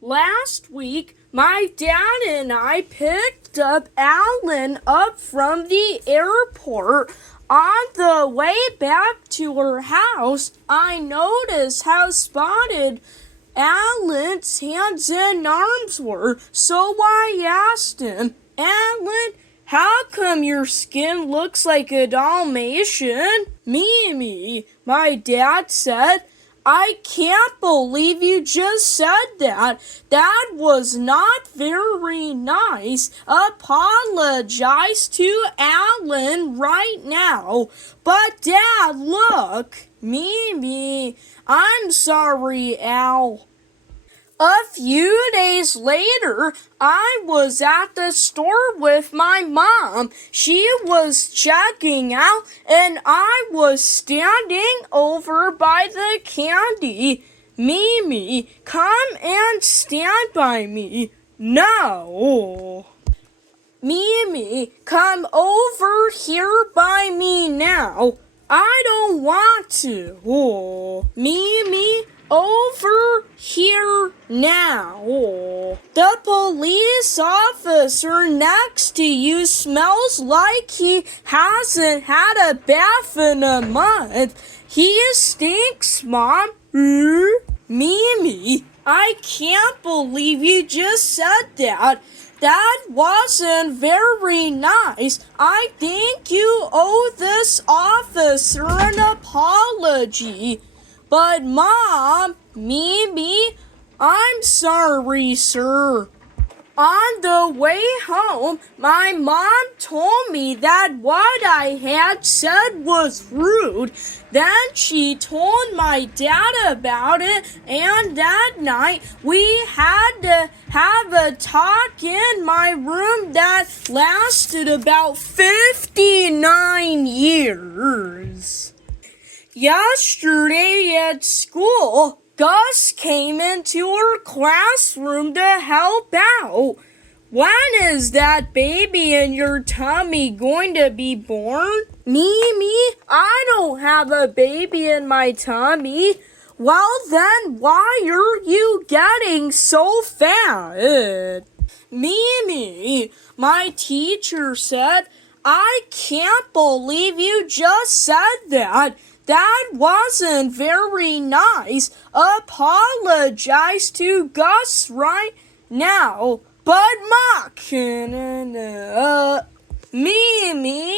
Last week, my dad and I picked up Alan up from the airport. On the way back to her house, I noticed how spotted Alan's hands and arms were, so I asked him, "Alan, how come your skin looks like a Dalmatian?" "Mimi," my dad said, "I can't believe you just said that. That was not very nice. Apologize to Alan right now." "But Dad, look." "Mimi, I'm sorry, Al." A few days later, I was at the store with my mom. She was checking out, and I was standing over by the candy. "Mimi, come and stand by me." "No." "Mimi, come over here by me now." "I don't want to." "Mimi, over here now." "The police officer next to you smells like he hasn't had a bath in a month. He stinks, Mom." "Mimi, I can't believe you just said that. That wasn't very nice. I think you owe this officer an apology." "But Mom," "Mimi, I'm sorry, sir." On the way home, my mom told me that what I had said was rude. Then she told my dad about it, and that night we had to have a talk in my room that lasted about 59 years. Yesterday at school, Gus came into our classroom to help out. "When is that baby in your tummy going to be born?" "Mimi, I don't have a baby in my tummy." "Well then, why are you getting so fat?" "Mimi, my teacher said, I can't believe you just said that. That wasn't very nice. Apologize to Gus right now." "But Mimi,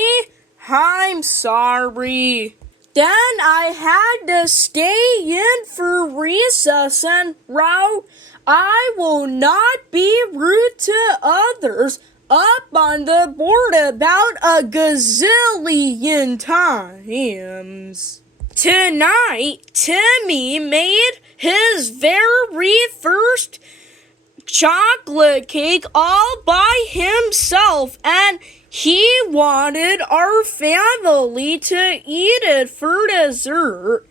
I'm sorry." Then I had to stay in for recess and route. "I will not be rude to others" up on the board about a gazillion times. Tonight, Timmy made his very first chocolate cake all by himself, and he wanted our family to eat it for dessert.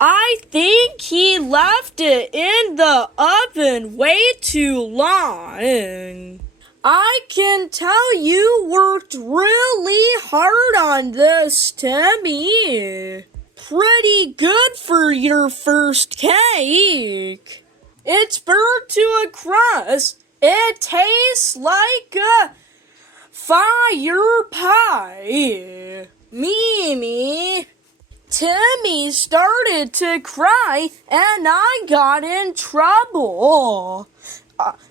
I think he left it in the oven way too long. I can tell you worked really hard on this, Timmy. Pretty good for your first cake. It's burnt to a crust. It tastes like a fire pie. Mimi. Timmy started to cry, and I got in trouble.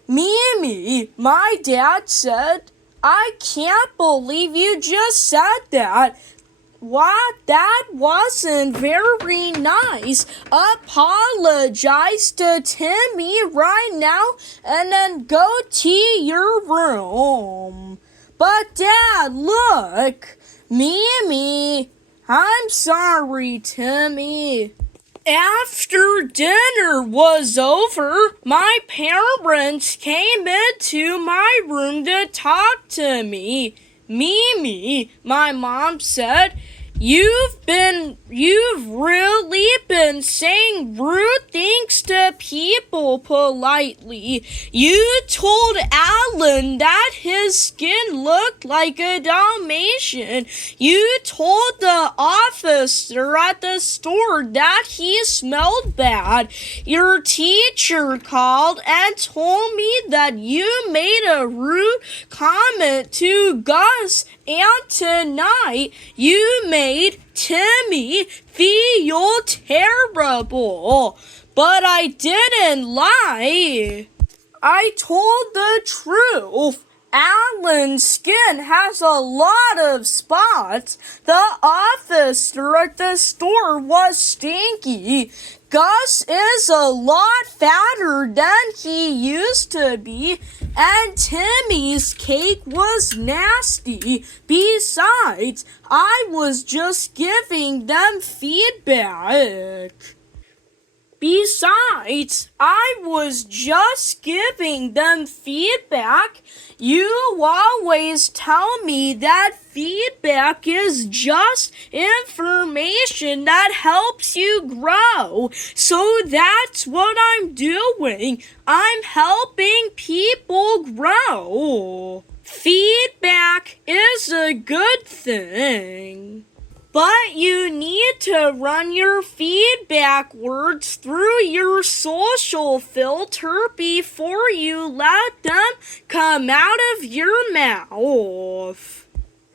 "Mimi," my dad said, "I can't believe you just said that. What? That wasn't very nice. Apologize to Timmy right now and then go to your room." "But Dad, look." "Mimi, I'm sorry, Timmy." After dinner was over, my parents came into my room to talk to me. "Mimi," my mom said, You've really been saying rude things to people politely. You told Alan that his skin looked like a Dalmatian. You told the officer at the store that he smelled bad. Your teacher called and told me that you made a rude comment to Gus, and tonight you made Timmy feel terrible. But I didn't lie. I told the truth. Alan's skin has a lot of spots. The officer at the store was stinky. Gus is a lot fatter than he used to be, and Timmy's cake was nasty. Besides, I was just giving them feedback. You always tell me that feedback is just information that helps you grow. So that's what I'm doing. I'm helping people grow. Feedback is a good thing. But you need to run your feedback words through your social filter before you let them come out of your mouth.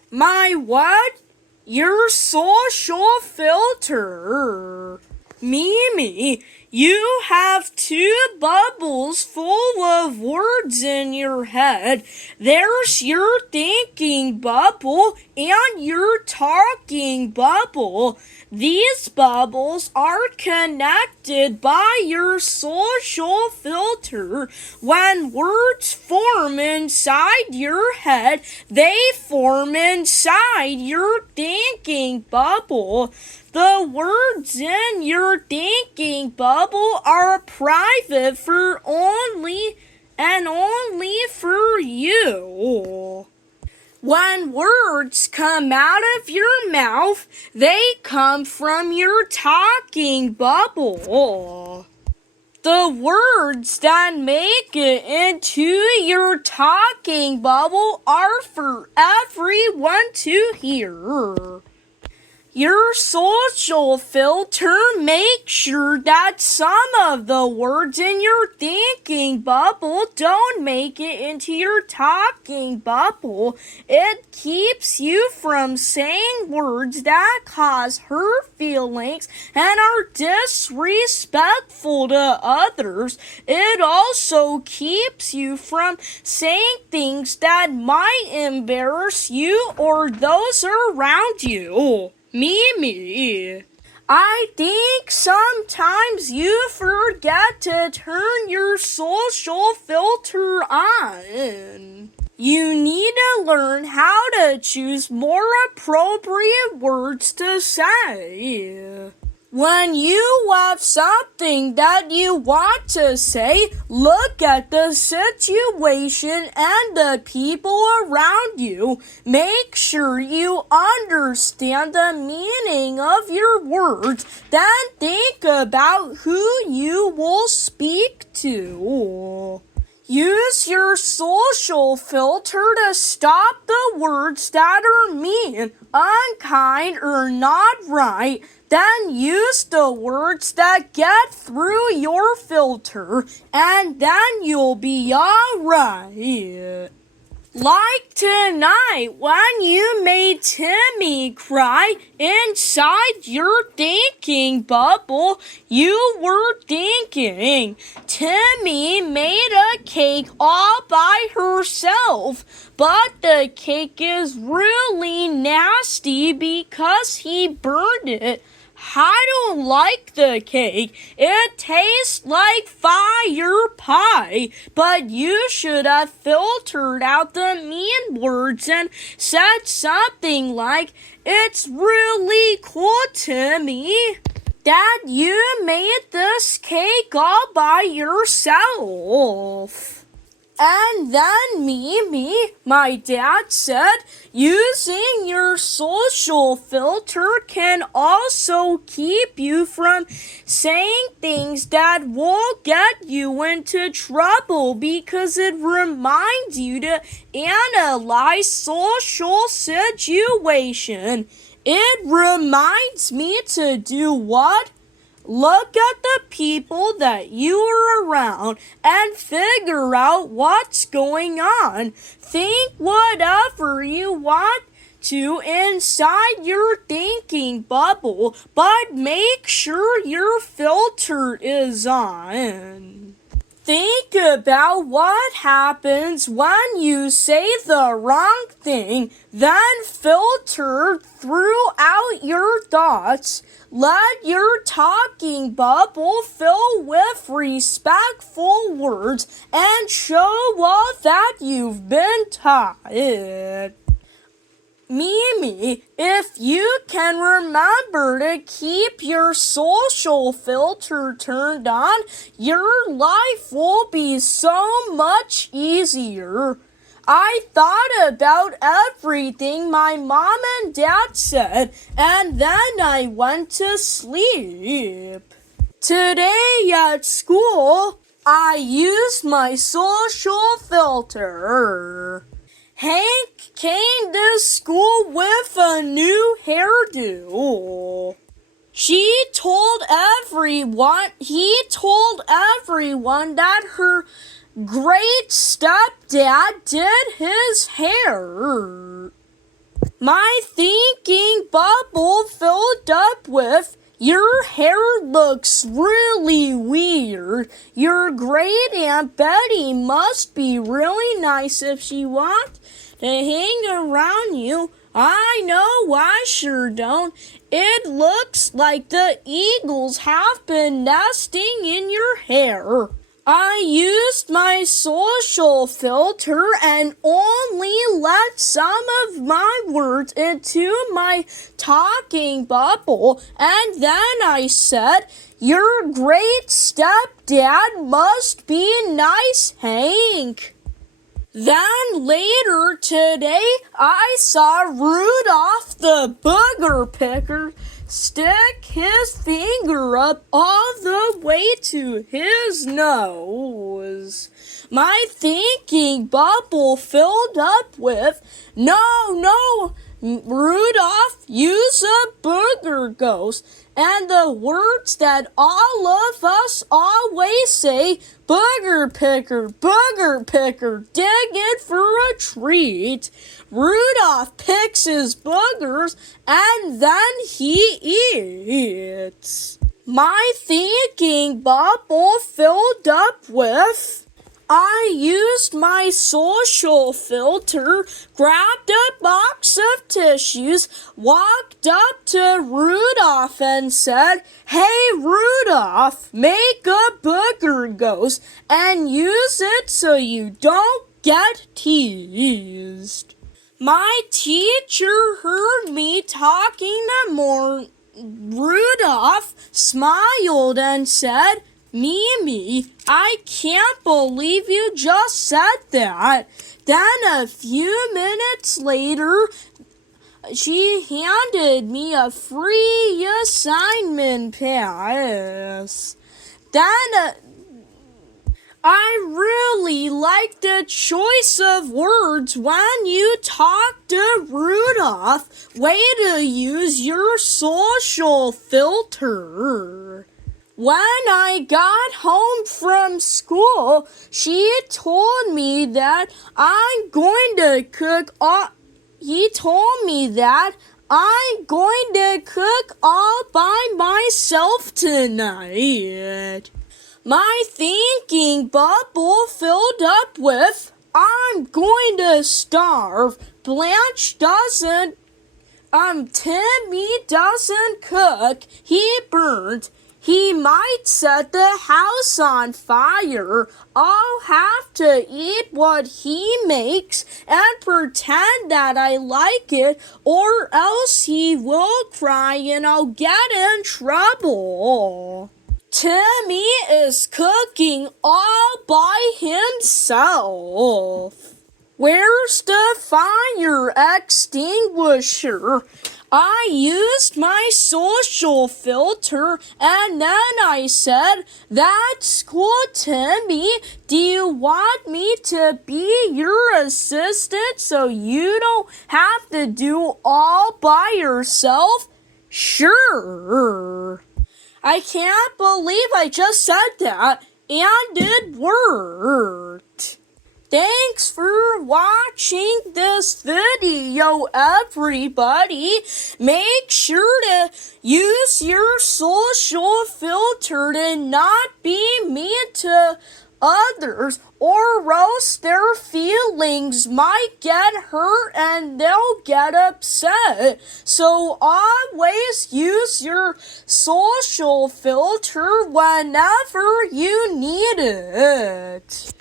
My what? Your social filter. Mimi, you have 2 bubbles full of words in your head. There's your thinking bubble and your talking bubble. These bubbles are connected by your social filter. When words form inside your head, they form inside your thinking bubble. The words in your thinking bubble are private for only for you. When words come out of your mouth, they come from your talking bubble. The words that make it into your talking bubble are for everyone to hear. Your social filter makes sure that some of the words in your thinking bubble don't make it into your talking bubble. It keeps you from saying words that cause hurt feelings and are disrespectful to others. It also keeps you from saying things that might embarrass you or those around you. Mimi, I think sometimes you forget to turn your social filter on. You need to learn how to choose more appropriate words to say. When you have something that you want to say, look at the situation and the people around you. Make sure you understand the meaning of your words. Then think about who you will speak to. Use your social filter to stop the words that are mean, unkind, or not right. Then use the words that get through your filter, and then you'll be alright. Like tonight, when you made Timmy cry inside your thinking bubble, you were thinking, Timmy made a cake all by herself, but the cake is really nasty because he burned it. I don't like the cake. It tastes like fire pie. But you should have filtered out the mean words and said something like, it's really cool, Timmy, that you made this cake all by yourself. And then my dad said, using your social filter can also keep you from saying things that will get you into trouble because it reminds you to analyze social situation. It reminds me to do what? Look at the people that you are around and figure out what's going on. Think whatever you want to inside your thinking bubble, but make sure your filter is on. Think about what happens when you say the wrong thing, then filter throughout your thoughts. Let your talking bubble fill with respectful words and show all that you've been taught. Mimi, if you can remember to keep your social filter turned on, your life will be so much easier. I thought about everything my mom and dad said, and then I went to sleep. Today at school, I used my social filter. Hank came to school with a new hairdo. He told everyone that her great stepdad did his hair. My thinking bubble filled up with, your hair looks really weird. Your great Aunt Betty must be really nice if she wants to hang around you. I know I sure don't. It looks like the eagles have been nesting in your hair. I used my social filter and only let some of my words into my talking bubble, and then I said, your great stepdad must be nice, Hank. Then later today, I saw Rudolph the booger picker stick his finger up all the way to his nose. My thinking bubble filled up with, no, Rudolph, use a booger ghost. And the words that all of us always say, booger picker, dig it for a treat. Rudolph picks his boogers and then he eats. My thinking bubble filled up with, I used my social filter, grabbed a box of tissues, walked up to Rudolph and said, hey Rudolph, make a booger ghost and use it so you don't get teased. My teacher heard me talking to Rudolph, smiled and said, Mimi, I can't believe you just said that. Then a few minutes later, she handed me a free assignment pass. Then I really like the choice of words when you talk to Rudolph. Way to use your social filter. When I got home from school, she told me that I'm going to cook all by myself tonight. My thinking bubble filled up with, I'm going to starve. Timmy doesn't cook. He burnt. He might set the house on fire. I'll have to eat what he makes and pretend that I like it, or else he will cry and I'll get in trouble. Timmy is cooking all by himself. Where's the fire extinguisher? I used my social filter and then I said, "That's cool, Timmy. Do you want me to be your assistant so you don't have to do all by yourself?" "Sure." I can't believe I just said that, and it worked. Thanks for watching this video, everybody. Make sure to use your social filter to not be mean to others, or else their feelings might get hurt and they'll get upset. So always use your social filter whenever you need it.